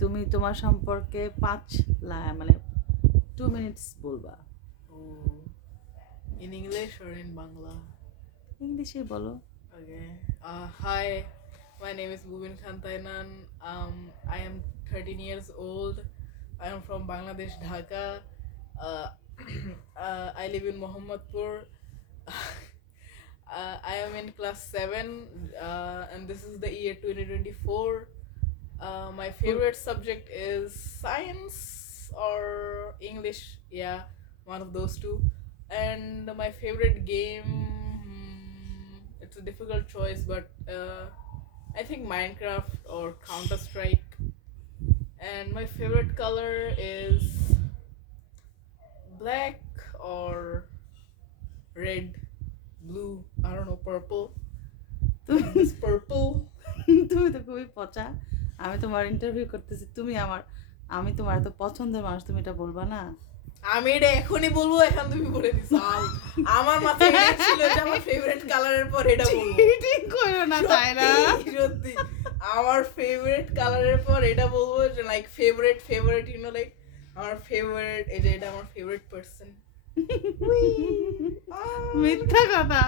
তুমি তোমার সম্পর্কে 5 মানে 2 minutes বলবা। Oh, in English or in Bangla? ইংলিশে বলো। Okay. Hi, my name is Bubin Khan Tainan. I am 13 years old. I am from Bangladesh, Dhaka. Uh, I live in Mohammadpur. I am in class 7, and this is the year 2024. My favorite subject is science or English. Yeah, one of those two. And my favorite game, it's a difficult choice, but I think Minecraft or Counter Strike. And my favorite color is black or red, blue. I don't know, purple. This purple. তুমি তো খুবই পচা। আমি তোমার ইন্টারভিউ করতেছি, আমি তোমার এত পছন্দের মানুষ, তুমি এটা বলবা না? আমি এটা এখনই বলবো, এখন তুমি বলে দিছো। আমার মাথায় এটা ছিল যে আমার ফেভারিট কালারের পর এটা বলবো। ঠিক করো না তাইরা। সত্যি আমার ফেভারিট কালারের পর এটা বলবো যে like favourite you know like আমার ফেভারিট, এই যে এটা আমার ফেভারিট পারসন। মিথ্যা কথা।